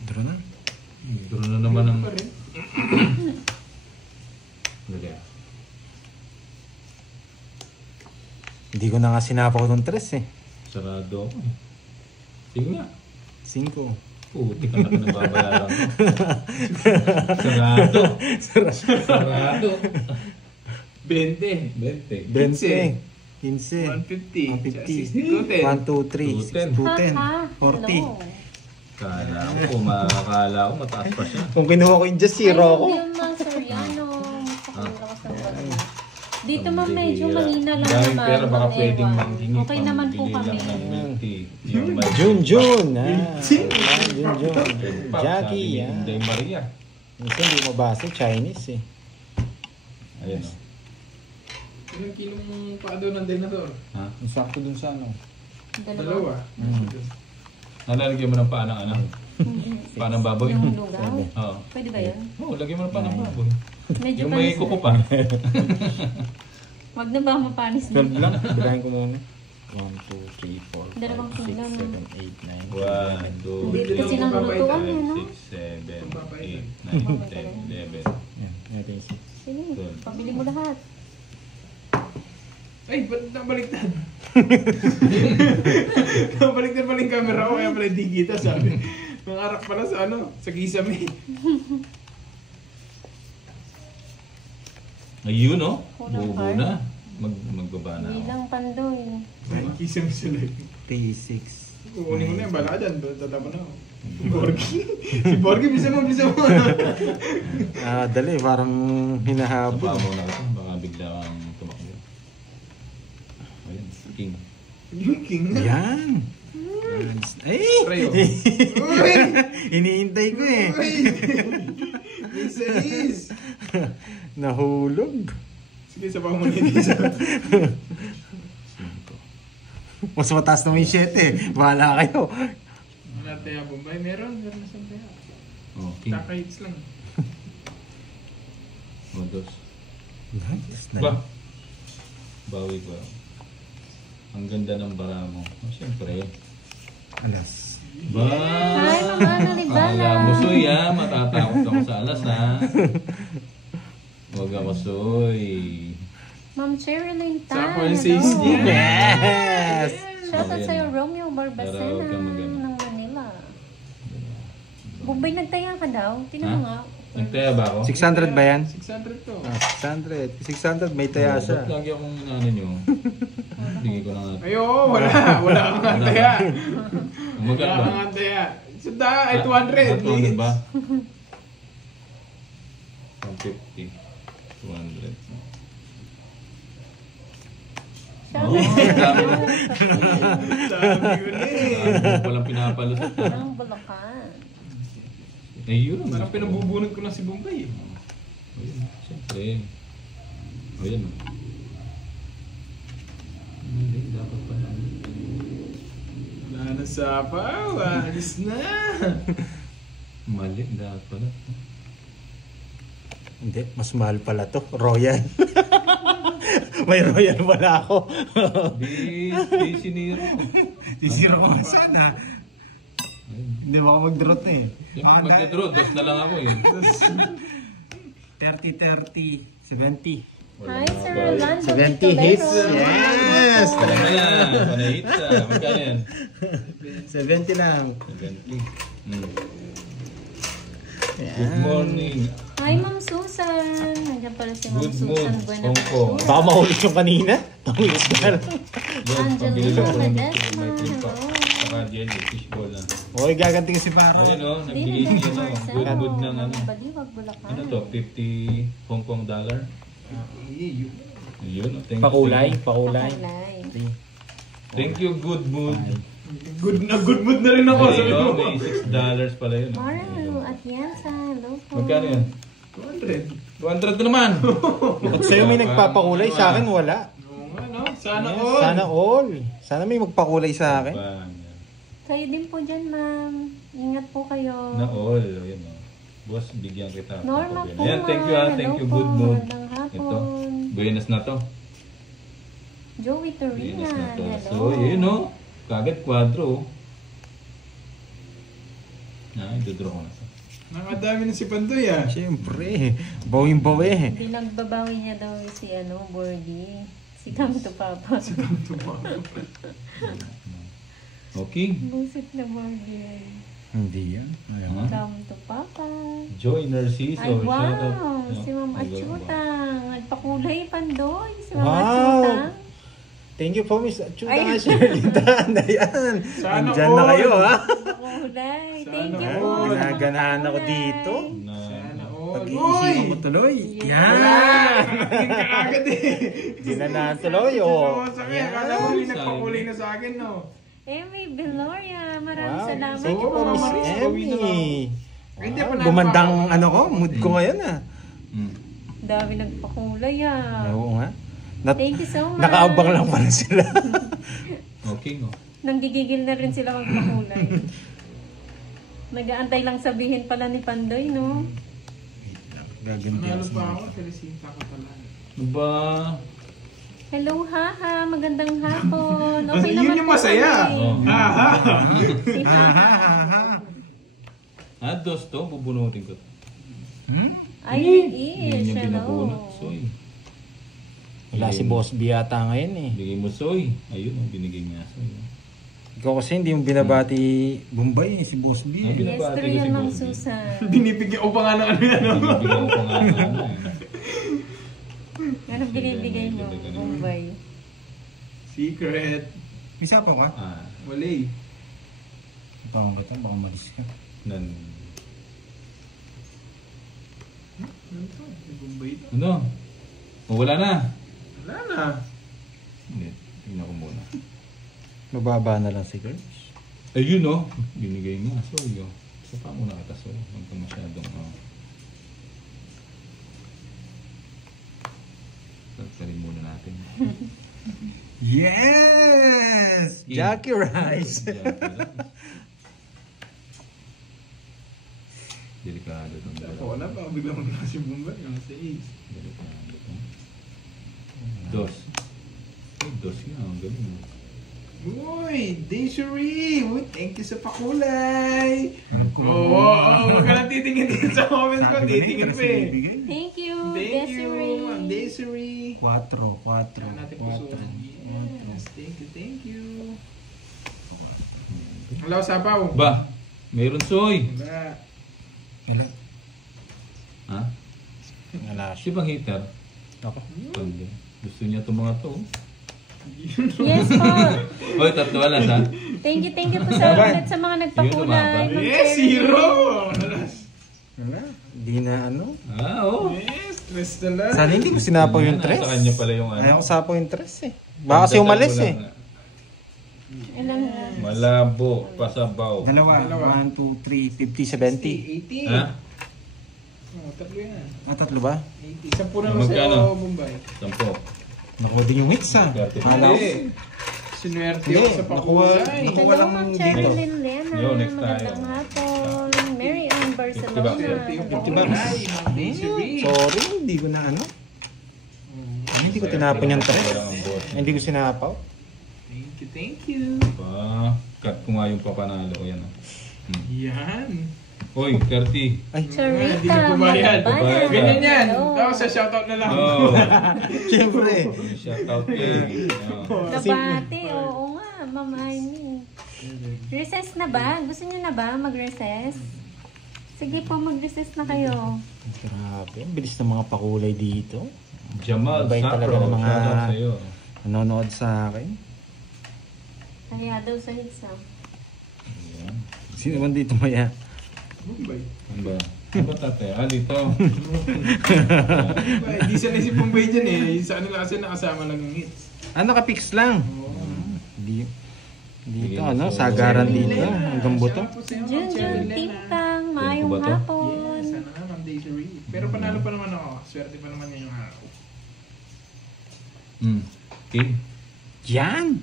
Draw na. Draw na naman ang... Pa rin. Lagay. Hindi ko na nga sinapaw itong tres eh. Sarado ako eh. Sige nga. 5. Puti ka na pinababayaran ko. Sarado. Sarado. 20. 20. 20. 15. 150. 150. 1, 2, 3, 6, 2, 10. Haha, 40. Kala ko, makakala ko, mataas pa siya. Kung kinuha ko yung just zero ako. Ay, hindi yung Soriano. Pakalakas ng bagay. Dito ma'am medyo mahina lang Dahil naman. pera baka Ma'am pwedeng Ewan. manghingi. Okay naman po pambili kami. lang ng milk tea. Yung may- Junjun. Junjun. Pag Jackie, sabi ni yan. Inday Maria. Minsan hindi mabasa, Chinese eh. Ayan o. Ilang kilong paado ng dinosaur? Ha? Sakto dun sa ano. Dalawa. Nalalagyan mo ng paa ng ano? Paa ng baboy? Yung lugaw. Oo. Pwede ba yun? Oo, lagyan mo ng paa ng baboy. Medyo Yung may panis kuko na. pa. Wag na ba mapanis 12 na? lang. Bilahin ko muna. 1, 2, 3, 4, 5, Dalawang 6, kilo, no? 7, 8, 9, 1, 2, Hindi kasi nang lutuan yun, no? 6, 7, 8, 9, 10, 11. Yan, ito yung 6. Sige, pabili mo lahat. Ay, ba't nabaliktad? Nabaliktad pala yung camera ko, kaya pala di kita, sabi. Nangarap pala sa ano, sa kisame. Ayun o. Unang Bubo card. na. Magbaba na ako. Bilang pandoy. Ay, kisame sila. P6. Kukunin ko na yung bala dyan, tataman ako. Si Borgie. Si Borgie, bisa mo. Ah, dali. Parang Sa hinahabol. paa mo na ito. Baka bigla kang tumakbo. Ayun, king. Yung king na. Yan. Ay! Rayo. Uy! Iniintay ko eh. Uy! Isa is. Nahulog. Sige, sabaw mo na yung isa. Mas mataas naman yung 7 eh. Bahala kayo. Nataya Bombay, meron na siyang taya. Oh, king. Taka-hits lang. Oh, dos. Nice. Ba? Bawi ko. Ang ganda ng bara mo. Oh, siyempre. Alas. Ba? Hi, Mama Nalibala. Ala mo, Soy, ha? Matatakot ako sa alas, ha? Huwag ako, Soy. Ma'am Sherilyn Tan. Sako yung says hello. niya. Yes! Shoutout Oh, sa'yo, yan. Romeo Para Barbacena huwag kang mag-ano. ng Manila. Bombay, nagtaya ka daw. Tingnan mo nga. Nagtaya ba ako? 600 ba yan? 600 to. Ah, 600. 600 may taya Ba't siya. lagi akong inaano nyo? Bigay ko na nga. Ay, oo, wala. Wala kang nga taya. Magkano Wala ba? kang nga taya. Sunda, ay 200. 200 ba? 150. 200. Oh, dami na. Sabi ko na eh. Walang pinapalusot. Parang Bulacan. Eh, yun. Parang pinabubunod ko lang si Bombay. Ayun, siyempre. Ayun. Hindi, dapat pa lang. Wala na sapaw. Alis na. Mali, dapat pala. Hindi, mas mahal pala to. Royal. May royal wala ako. Di siniro. Di zero ko sana. Hindi mo ako mag-draw eh. Siyempre magka-draw, dos na lang ako eh. 30, 70. Hi, Sir Rolando 70 hits. Pistolero. Yes! Ano yan? Panay hits ah. Magkano yan? 70 lang. 70. Good morning. Hi, Ma'am Susan. Nandiyan pala si Ma'am Good Susan mood, Buenaventura. Hongkong. Baka mahuli yung kanina. Tawis ka lang. Yan, pambili lang ko ng Angelina may clip pa. Ledesma, Saka jelly, fishball na. Okay, gaganting si Baro. Ayun o, David nagbigay siya ng Marcelo. good mood ng ano. Baliwag, Bulacan. Ano to? 50 Hong Kong dollar? Yun, thank you. Pakulay. Pakulay. Thank you, good mood. Good mood na rin ako. Sabi Ayun, mo. may $6 pala yun. Maru Atienza. Hello po. Magkano yun? 200. 200 na naman! At sa'yo may nagpapakulay, sa akin wala. Oo nga, no? Sana Yes, all. sana all. Sana may magpakulay sa akin. Kayo din po dyan, ma'am. Ingat po kayo. Na all. Ayun o. Boss, bigyan kita. Norma po, Ayan, thank you ma'am. Thank you, Hello good po. mood. Magandang hapon. Ito. Buenas na to. Joey Torina. Buenas na to. Hello. So, yun o. Kagad kwadro. Idodraw ko na to. Nakadami na si Pandoy ah. Siyempre. Bawing-bawi. Binagbabawi niya daw si Borgie. Si Come to Papa. Okay. Busit na Borgie. Hindi yan. Ha? Come to Papa. Joy Narciso. Ay, wow. Shout out. Si Ma'am Ay, Achutang. Nagpakulay Pandoy. Si Ma'am Wow. Achutang. Thank you po, Miss Chuta Ay. Shirley Tan. Ayan. Sana Andyan na all. kayo, ha? Pakulay. Thank Sana you all. po. sa mga Naganahan ako pakulay. dito. Na, Sana all. Pag-iisipan mo tuloy. Yeah. Yan. Nakatingin ka agad eh. Ginanahan tuloy, oh. Sakit. Akala mo may nagpakulay na sa akin, no? Emmy Veloria. Maraming Wow. salamat Thank you po. po, Miss Maris. Gawin na lang. Emmy. Hindi Wow, pa na- Gumandang ano ko, mood ko ngayon, ah. Dami nagpakulay Oo nga. Thank you so much. Nakaabang lang pala sila. okay, no? Nanggigigil na rin sila magpakulay. Nag-aantay lang sabihin pala ni Pandoy, no? Nanalo pa ako. Felicita ko talaga. Ba? Hello, haha. Magandang hapon. Okay Yun naman yung po masaya. kami. Oh. Aha. Si haha. Dos to, bubunutin ko. Ay, Hindi yes. niya Hello. binabunot. Soy. Wala si Boss B yata ngayon eh. Bigay mo soy. Ayun, binigay niya soy. Ikaw kasi hindi mo binabati Bombay eh, si Boss B. Ay, eh. Yes, Binabati true ko si yan, Ma'am Boss B. Susan. Binibigyan ko pa nga ng ano yan, no? Binibigyan ko pa nga ng ano eh. Ano binibigay mo? Bombay. Secret. Isa pa ka? Wala eh. Tawang ka baka malis ka. Nan. Ano to? May Bombay to. Ano? O, wala na. Wala na. Hindi, tingnan ko muna. Mababa na lang si girls. Ayun no, binigay nga soy. Oh. Sa pa muna kita soy. Huwag ka masyadong Tagsarin muna natin. Yes! Jackie Rice! Delikado itong Ako wala pa. Bigla mo na si Bombay. Yung sa Ace. Delikado ito. Dos. Ay, dos nga. Ang galing. Uy! Desiree! Uy, thank you sa pakulay! Oo, huwag ka lang titingin din sa comments ko. Titingin pa eh. Thank you, Thank you, Desiree. Ma'am Desiree. 4. Kaya natin pusuan. Yes, thank you. Hello, Sabaw. Ba, mayroon soy. Wala. Ha? Wala Si bang hater? Ako. Pag gusto niya itong mga to. Yes po. Oy, tatlo alas ha? Thank you po sa ulit sa mga nagpakulay. Ma'am Yes, Cherry. zero! Wala. Di na ano. Oo. Yes, stress na lang. Sana hindi mo sinapaw yung Nasa tres. kanya pala yung ano. Ayaw ko sapaw yung tres eh. Baka kasi umalis eh. Ilang Malabo, pasabaw. Dalawa. 1, 2, 3, 50, 70. 80. Ha? Oh, tatlo yan. Ah, tatlo ba? 80. Sampu na lang Magkano? sa Bombay. 10. Nakuha din yung hits ah. Hala ko. Hindi. Sinuwerte Hindi, ako sa pakulay. nakuha Hello, lang Ma'am dito. Cherilyn Lena. Yo, next tayo. Magandang hapon. Mary Ann Barcelona. bucks. Swerte yung Hello. pakulay. Ma'am Desiree. Sorry, hindi ko na ano. Ayun hindi ko tinapon yung tres. Wala ang boss. Hindi ko sinapaw. Thank you. Pa, cut ko nga yung papanalo ko yan. Yan. Oy, 30. Ay, Hindi Charita, na pumayad. Pumayad. Ganyan yan. Hello. Tapos sa shoutout na lang. Oh, siyempre. shout out kay. Kabate, oo nga, Ma'am Arnie. Recess na ba? Gusto niyo na ba mag-recess? Sige po, mag-recess na kayo. Grabe, ang bilis ng mga pakulay dito. Jamal Mabait talaga Sacro, ng mga- shout out sa'yo. Nanonood sa akin. Kaya daw sa exam. Ayan. Sino man dito maya? Bombay. Ano ba? Ano ba tatay? Dito. Hindi sanay si Bombay dyan eh. Sa kanila kasi nakasama lang yung hits. Naka-fix lang. Hindi. Sige, Dito, ano, so- sagaran dito. Hanggang buto. Junjun, Tingkang, maayong ba to? hapon. Sana nga, Ma'am Desiree. Pero panalo pa naman ako. Swerte pa naman yan yung araw. Okay. Yan!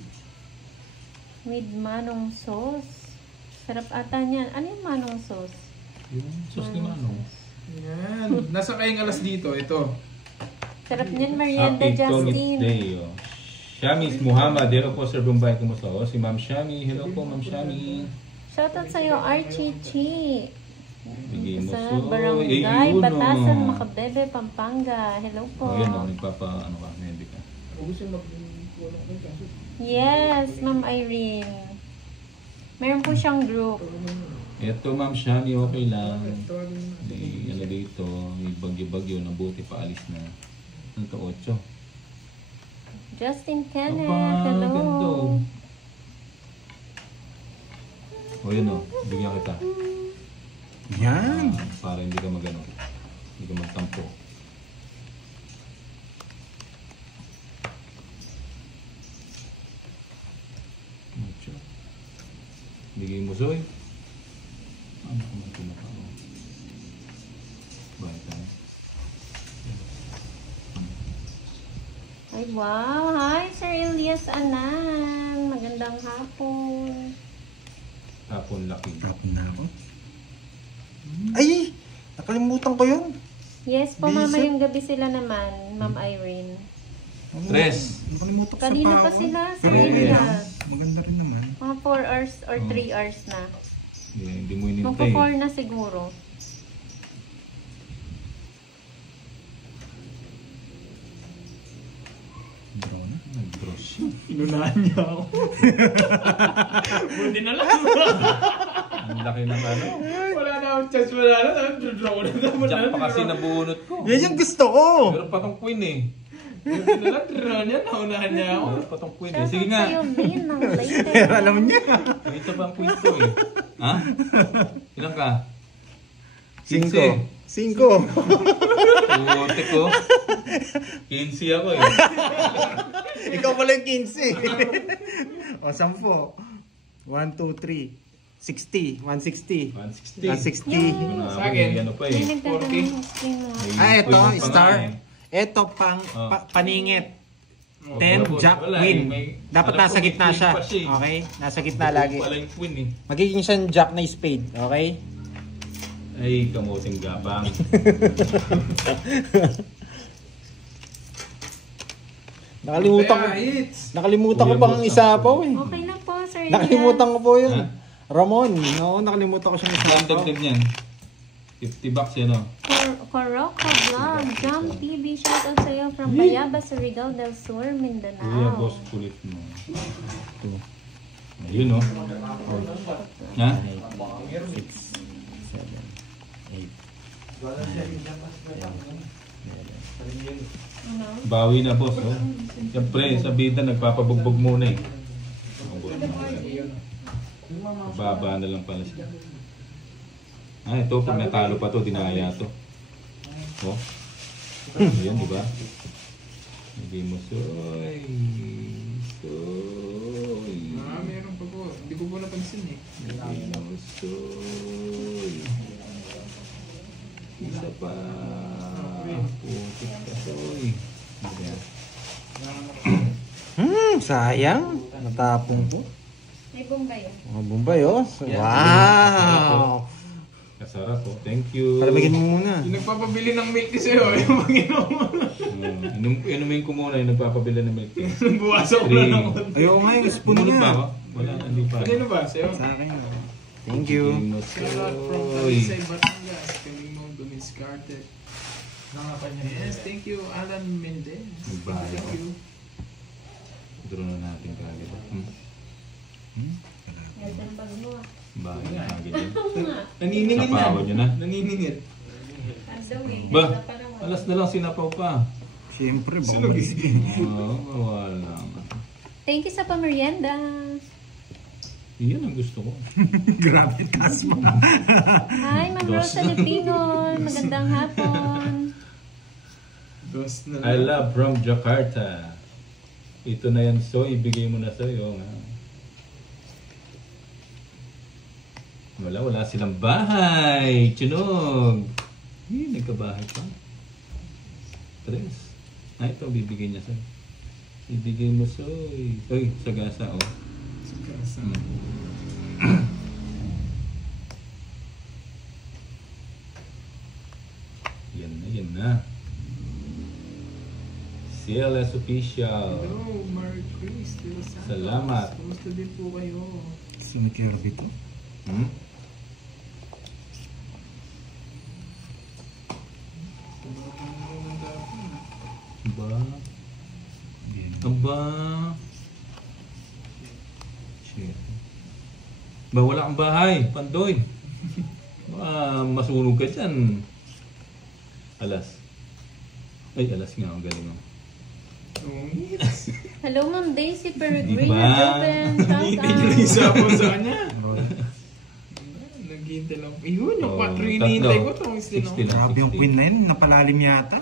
With manong sauce. Sarap ata niyan. Ano yung manong sauce? Yung sus ni Manong. Yan. Nasa kayong alas dito. Ito. Sarap niyan, Marianda Happy Tomit Justin. Day. Oh. Shamis Muhammad. Hello po, Sir Bombay. Kumusta? Oh, si Ma'am Shami. Hello po, Ma'am Shami. Shoutout sa'yo, Archie Chi. Bigay mo Sa so. Barangay Batasan, Macabebe, Pampanga. Hello po. Oh, yun o. Nagpapa, ano ka, hindi ka. Yes, Ma'am Irene. Meron po siyang group. Ito, Ma'am Shami, okay lang. Di, ano dito, may bagyo-bagyo, nabuti pa alis na. Ano to, 8? Justin Kenneth, Aba, hello. ganda. O yun o, bigyan kita. Yan! Para hindi ka magano, hindi ka magtampo. Mucho. Bigay mo, Zoy. Ano ko man kumakawa? Bakit tayo? Ay, wow. Hi, Sir Elias Anan. Magandang hapon. Hapon laki. Tapon na ako. Ay! Nakalimutan ko yun. Yes po, Busy. mamayang gabi sila naman, Ma'am Irene. Tres. Nakalimutan ko Kanina sa pa pao. sila, Sir Yes. Elias. Maganda rin naman. Mga 4 hours or 3 hours na. Hindi mo inintay. Magpa-4 na siguro. Draw na. Nag-draw siya. Inunahan niya ako. Buti na lang. Ang laki ng ano. Wala na akong chance. Wala na. Draw ko na naman. Diyan pa kasi nabunot ko. Yan yung gusto ko! Meron pa tong queen eh. Buti na lang. Draw niya. Naunahan niya ako. Meron pa tong queen eh. Shoutout Sige nga. sa'yo, Vin, ng latest. Pero alam niya. Ito pa ang queen ko eh. Ha? Ilan ka? 5. 5. Putik ko. 15 ako eh. Ikaw pala yung 15. O, 10. 1, 2, 3. 60. 160. 160. 160. Ano Sa akin. ano pa May eh. nagtatanong ng screen mo. Ah, ito, Queen pa nga star. eh. Ito pang Oh. paningit. Oh, 10, tapos, jack, wala eh, queen. may- Dapat alam nasa ko, may gitna queen siya. pa eh. Okay? Nasa gitna lagi. Pala yung queen eh. Magiging siyang jack na spade. Okay? Ay, kamuting gapang. Nakalimutan ko. Kaya, hits. Nakalimutan ko Kuya pang Boss, isa ang- po eh. Okay na po, Sir Elias. Nakalimutan ko po yun. Ha? Ramon. No, nakalimutan ko siya Ang isa po. dagdag niyan. 50 bucks yan oh. Koroko Vlog, Jam TV, shoutout sa'yo from Bayabas, Surigao del Sur, Kuya Mindanao. boss, kulit mo. Ayun oh. Ha? 6, 7, 8. Bawi na boss oh. Siyempre, sa bida nagpapabugbog muna eh. Baba na lang pala siya. Ah, ito, pag natalo pa to, dinaya to. Oh. Ayan, di ba? Hindi mo soy. Soy. Meron pa po. Hindi ko po napansin eh. Hindi mo soy. Isa pa. Putik ka soy. Ayan. Sayang. Natapong po. May Bombay. Mga Bombay oh. Wow! Sarap po. Thank you. Palabigin mo muna. Yung nagpapabili ng milk tea sa'yo, yung Panginoon mo. Inumin ko muna yung nagpapabili ng milk tea. Buwasan ko na ng konti. Ayoko nga yung spoon Bumunot ba niya. ako? Wala, hindi pa. Kanino ba? Sa'yo? Sa akin. Thank you. Shoutout from Talisay, Batangas. Kalimong dumiscarte. Yes, thank you, Alan Mendez. Bayo. Thank you. Draw na natin kagad. Yan pag mo. Bayo kagad yun. Naniningil Sapawan nyo na. Naniningil. Ba, alas na lang sinapaw pa. Siyempre, baka Sunog eh. malisin. Oo, wala. Thank you sa pamerienda. Iyan ang gusto ko. Grabe, taas mo. Hi, Ma'am Rosa Lipinol. Magandang hapon. Dos na I love from Jakarta. Ito na yan, so ibigay mo na sa'yo. Wala silang bahay. Tunog. Nagkabahay pa. 3. Ito, bibigay niya sa'yo. Ibigay mo sa'yo. Uy, sagasa, oh. Yan na. CLS Official. Hello, Merry Christmas. Salamat. Kumusta din po kayo? Sino Kirby to? Aba. Shit. Ba, wala kang bahay, Pandoy. Masunog ka dyan. Alas. Ay, alas nga, ang galing mo. Hello, Ma'am Daisy Peregrine. Diba? Open. Hindi nyo Shout out. isapon sa kanya. Naghihintay lang. Ayun, yung 4 hinihintay ko. Itong 60 lang. Grabe yung queen na yun, napalalim yata.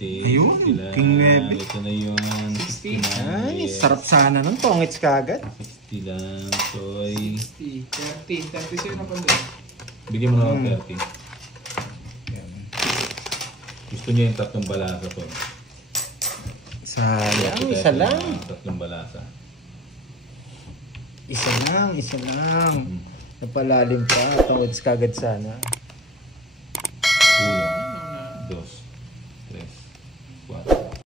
60. Ayun, 60 lang. King Webe. Ito na yun. 60. Ay, sarap sana nun. Tongits kagad. 60 lang. Soy. 30 sa'yo na pala. Bigyan mo na ako 30. Gusto niya yung 3 balasa po. Sayang, isa lang. 3 balasa. Isa lang. Napalalim pa. Tongits kagad sana. 1, 2,